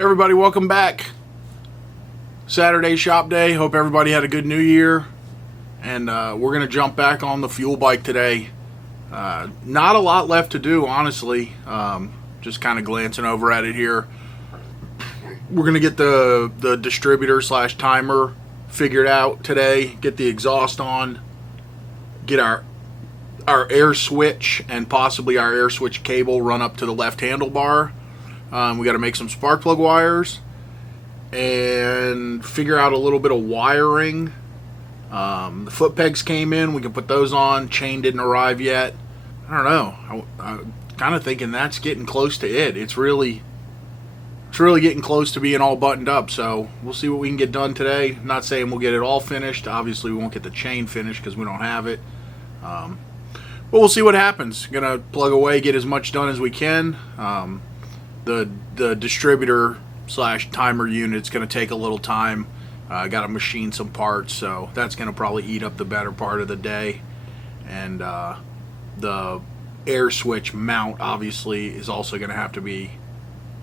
Everybody, welcome back. Saturday shop day. Hope everybody had a good new year. And we're going to jump back on the fuel bike today. Not a lot left to do, honestly. Just kind of glancing over at it here. We're going to get the distributor slash timer figured out today. Get the exhaust on. Get our air switch and possibly our air switch cable run up to the left handlebar. We got to make some spark plug wires and figure out a little bit of wiring. The foot pegs came in. We can put those on. Chain didn't arrive yet. I don't know. I'm kind of thinking that's getting close to it. It's really getting close to being all buttoned up. So we'll see what we can get done today. Not saying we'll get it all finished. Obviously, we won't get the chain finished because we don't have it. But we'll see what happens. Gonna plug away, get as much done as we can. The distributor slash timer unit's going to take a little time. Got to machine some parts, so that's going to probably eat up the better part of the day. And the air switch mount obviously is also going to have to be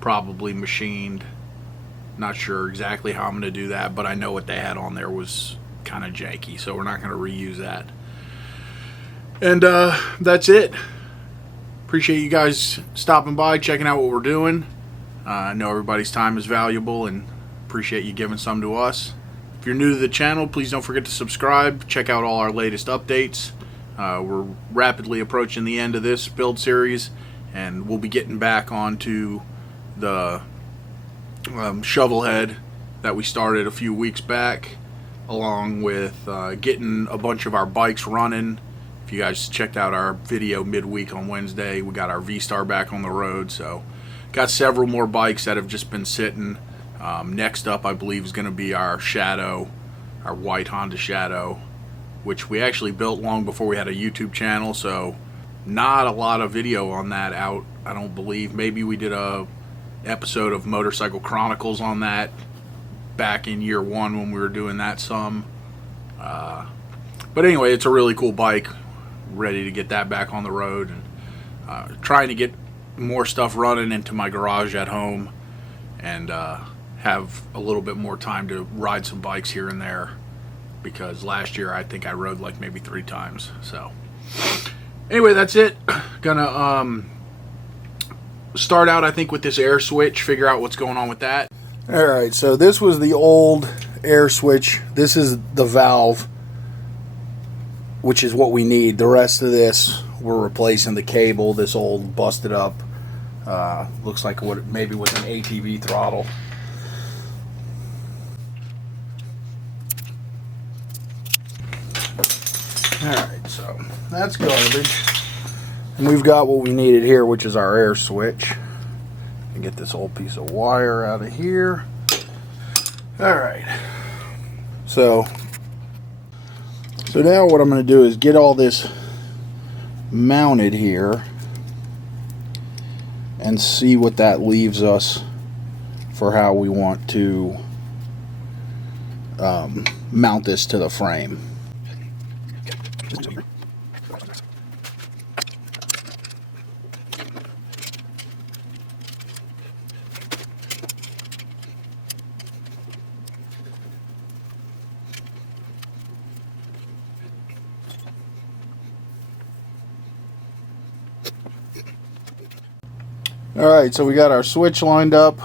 probably machined. Not sure exactly how I'm going to do that, but I know what they had on there was kind of janky, so we're not going to reuse that. And that's it. Appreciate you guys stopping by, checking out what we're doing. I know everybody's time is valuable and appreciate you giving some to us. If you're new to the channel, please don't forget to subscribe. Check out all our latest updates. We're rapidly approaching the end of this build series, and we'll be getting back onto the shovel head that we started a few weeks back, along with getting a bunch of our bikes running. If you guys checked out our video midweek on Wednesday, we got our V-Star back on the road. So got several more bikes that have just been sitting. Next up, I believe, is going to be our Shadow, our white Honda Shadow, which we actually built long before we had a YouTube channel. So not a lot of video on that out, I don't believe. Maybe we did a episode of Motorcycle Chronicles on that back in year one when we were doing that some. But anyway, it's a really cool bike. Ready to get that back on the road, and trying to get more stuff running into my garage at home, and have a little bit more time to ride some bikes here and there, because last year I think I rode like maybe 3 times. So anyway, that's it. Gonna start out, I think, with this air switch, figure out what's going on with that. Alright, so this was the old air switch. This is the valve, which is what we need. The rest of this, we're replacing the cable. This old busted up, looks like what maybe with an ATV throttle. Alright, so that's garbage. And we've got what we needed here, which is our air switch. And get this old piece of wire out of here. Alright, so now what I'm going to do is get all this mounted here and see what that leaves us for how we want to mount this to the frame. Alright, so we got our switch lined up.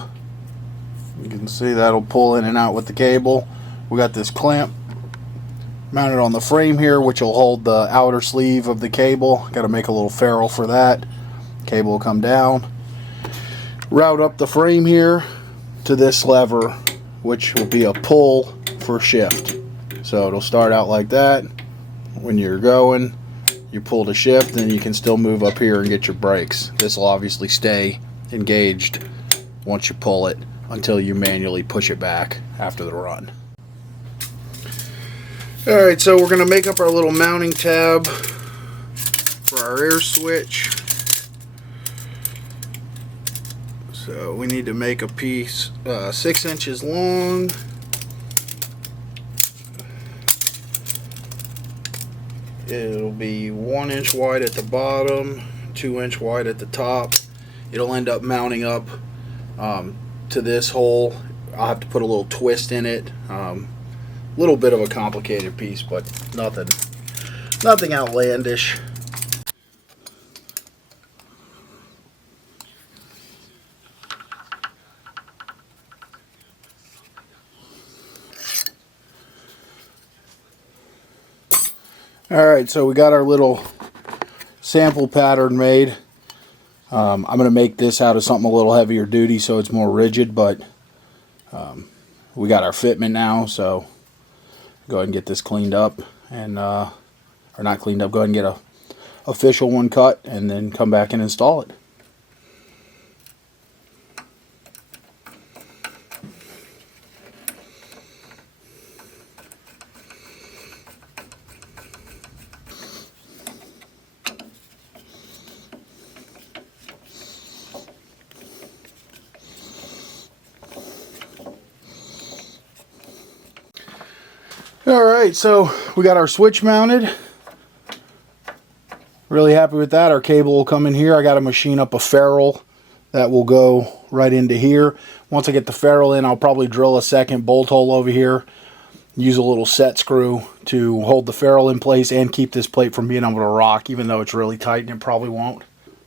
You can see that'll pull in and out with the cable. We got this clamp mounted on the frame here, which will hold the outer sleeve of the cable. Got to make a little ferrule for that. Cable will come down, route up the frame here to this lever, which will be a pull for shift. So it'll start out like that. When you're going, you pull to shift, and you can still move up here and get your brakes. This will obviously stay engaged once you pull it until you manually push it back after the run. Alright, so we're going to make up our little mounting tab for our air switch. So we need to make a piece 6 inches long. It'll be 1 inch wide at the bottom, 2 inch wide at the top. It'll end up mounting up to this hole. I'll have to put a little twist in it. Little bit of a complicated piece, but nothing outlandish. Alright, so we got our little sample pattern made. I'm going to make this out of something a little heavier duty so it's more rigid, but we got our fitment now, so go ahead and get this cleaned up, and or not cleaned up, go ahead and get a official one cut and then come back and install it. Alright, so we got our switch mounted. Really happy with that. Our cable will come in here. I got to machine up a ferrule that will go right into here. Once I get the ferrule in, I'll probably drill a second bolt hole over here. Use a little set screw to hold the ferrule in place and keep this plate from being able to rock, even though it's really tight and it probably won't.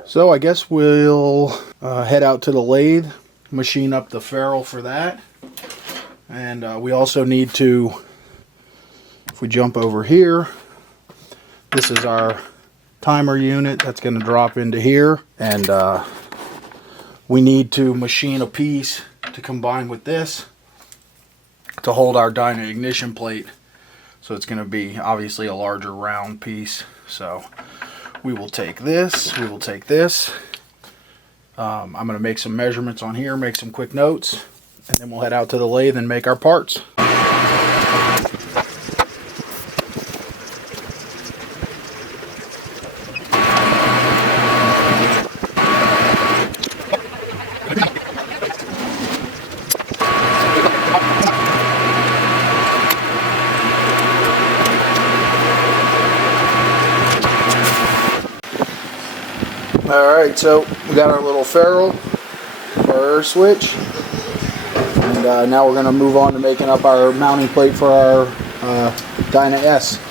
So I guess we'll head out to the lathe, machine up the ferrule for that. And we also need to, if we jump over here, this is our timer unit that's going to drop into here, and we need to machine a piece to combine with this to hold our dyno ignition plate. So it's going to be obviously a larger round piece. So we will take this, we will take this. I'm going to make some measurements on here, make some quick notes, and then we'll head out to the lathe and make our parts. Alright, so we got our little ferrule for our switch, and now we're going to move on to making up our mounting plate for our Dyna S.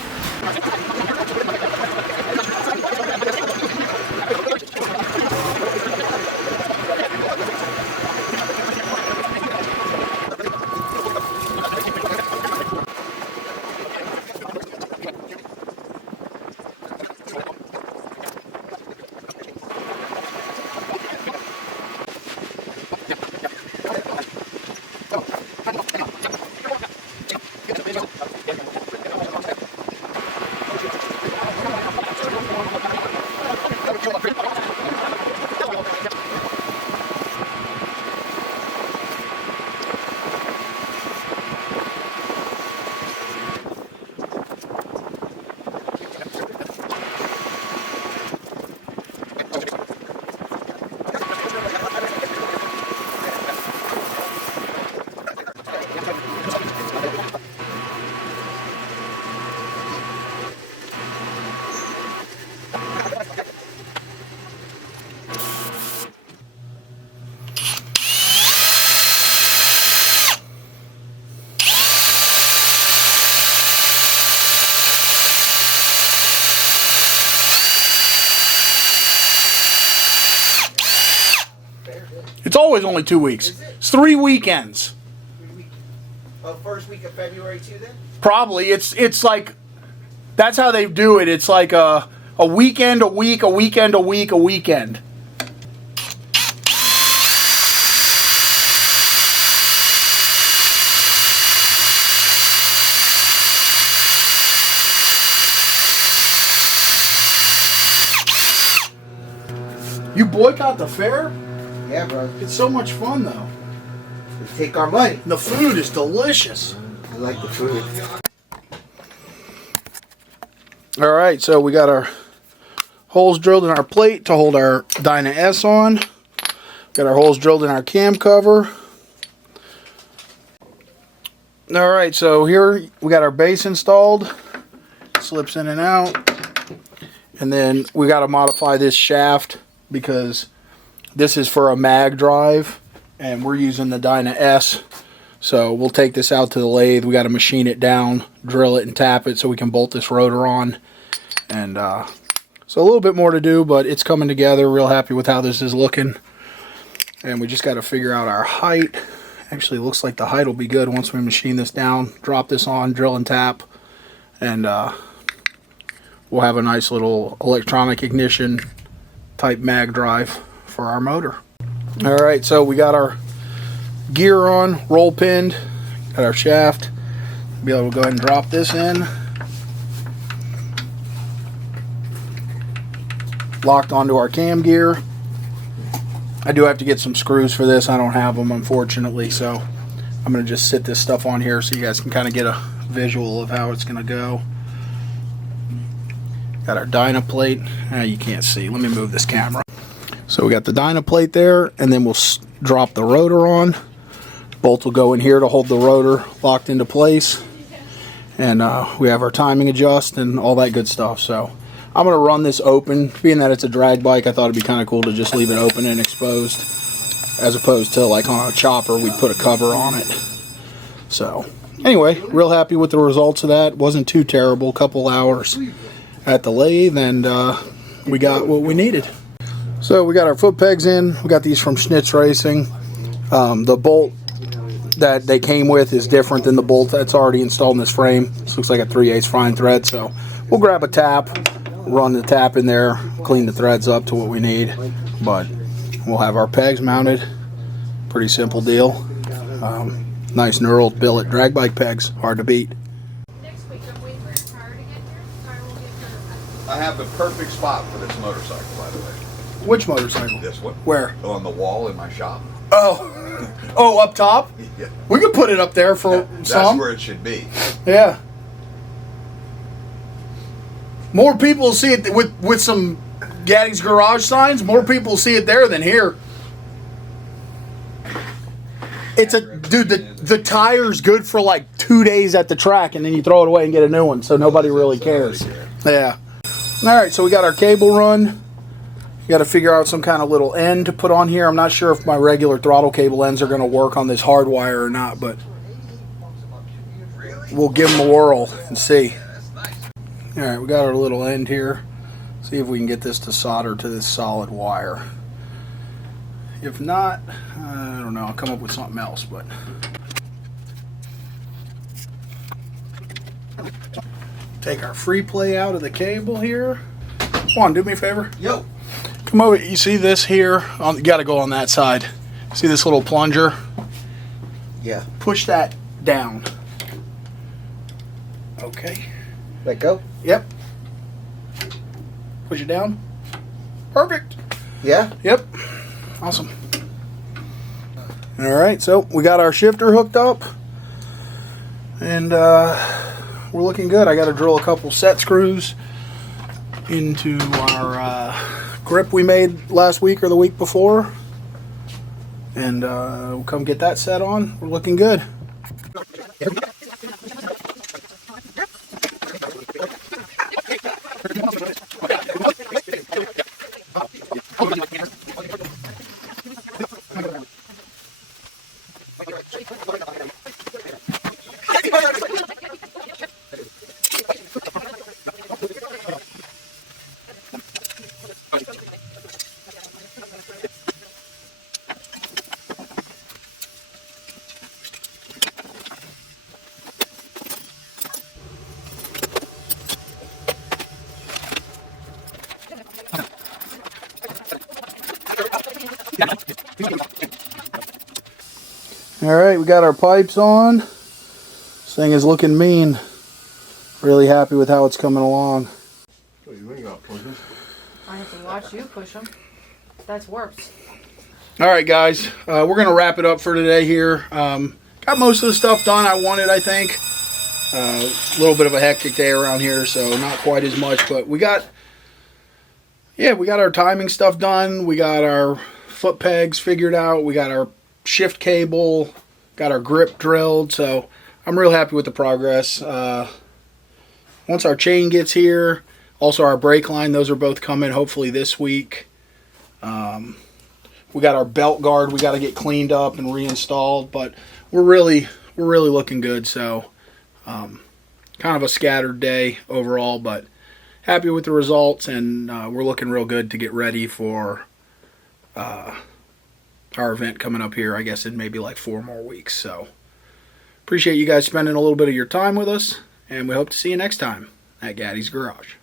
It's always only 2 weeks. It's 3 weekends. First week of February too then? Probably. It's like, that's how they do it. It's like a weekend, a week, a weekend, a week, a weekend. You boycott the fair? Yeah, bro. It's so much fun, though. They take our money. The food is delicious. I like the food. Alright, so we got our holes drilled in our plate to hold our Dyna S on. Got our holes drilled in our cam cover. Alright, so here we got our base installed. Slips in and out. And then we got to modify this shaft because this is for a mag drive, and we're using the Dyna S. So we'll take this out to the lathe. We got to machine it down, drill it, and tap it so we can bolt this rotor on. And so a little bit more to do, but it's coming together. Real happy with how this is looking. And we just got to figure out our height. Actually, looks like the height will be good once we machine this down, drop this on, drill and tap, and we'll have a nice little electronic ignition type mag drive for our motor. All right, so we got our gear on, roll pinned, got our shaft. Be able to go ahead and drop this in. Locked onto our cam gear. I do have to get some screws for this. I don't have them, unfortunately, so I'm going to just sit this stuff on here so you guys can kind of get a visual of how it's going to go. Got our Dyna plate. You can't see. Let me move this camera. So we got the Dyna plate there, and then we'll drop the rotor on. Bolt will go in here to hold the rotor locked into place. And we have our timing adjust and all that good stuff. So I'm going to run this open. Being that it's a drag bike, I thought it'd be kind of cool to just leave it open and exposed, as opposed to like on a chopper we'd put a cover on it. So anyway, real happy with the results of that. Wasn't too terrible. Couple hours at the lathe, and we got what we needed. So we got our foot pegs in. We got these from Schnitz Racing. The bolt that they came with is different than the bolt that's already installed in this frame. This looks like a 3/8 fine thread, so we'll grab a tap, run the tap in there, clean the threads up to what we need, but we'll have our pegs mounted. Pretty simple deal. Nice knurled billet drag bike pegs, hard to beat. Next week, I'm waiting for your car to get here. Car will get here. I have the perfect spot for this motorcycle, by the way. Which motorcycle? This one. Where? On the wall in my shop. Oh, up top? Yeah. We could put it up there for That's some. where it should be. Yeah. More people see it with some Gaddy's Garage signs. More people see it there than here. It's a dude. The tire's good for like 2 days at the track, and then you throw it away and get a new one, so nobody really cares. Yeah. All right, so we got our cable run. Got to figure out some kind of little end to put on here. I'm not sure if my regular throttle cable ends are going to work on this hard wire or not, but we'll give them a whirl and see. All right, we got our little end here. See if we can get this to solder to this solid wire. If not, I don't know. I'll come up with something else, but take our free play out of the cable here. Come on, do me a favor. Yo. Come over. You see this here? You got to go on that side. See this little plunger? Yeah. Push that down. Okay. Let go. Yep. Push it down. Perfect. Yeah. Yep. Awesome. All right, so we got our shifter hooked up, and we're looking good. I got to drill a couple set screws into our grip we made last week or the week before, and we'll come get that set on. We're looking good. All right, we got our pipes on. This thing is looking mean. Really happy with how it's coming along. I have to watch you push them. That's warps. All right, guys, we're going to wrap it up for today here. Got most of the stuff done I wanted, I think. A little bit of a hectic day around here, so not quite as much, but we got our timing stuff done. We got our foot pegs figured out. We got our shift cable, got our grip drilled, so I'm real happy with the progress. Once our chain gets here, also our brake line, those are both coming hopefully this week. We got our belt guard we got to get cleaned up and reinstalled, but we're really looking good. So kind of a scattered day overall, but happy with the results, and we're looking real good to get ready for our event coming up here, I guess in maybe like 4 more weeks. So appreciate you guys spending a little bit of your time with us, and we hope to see you next time at Gaddy's Garage.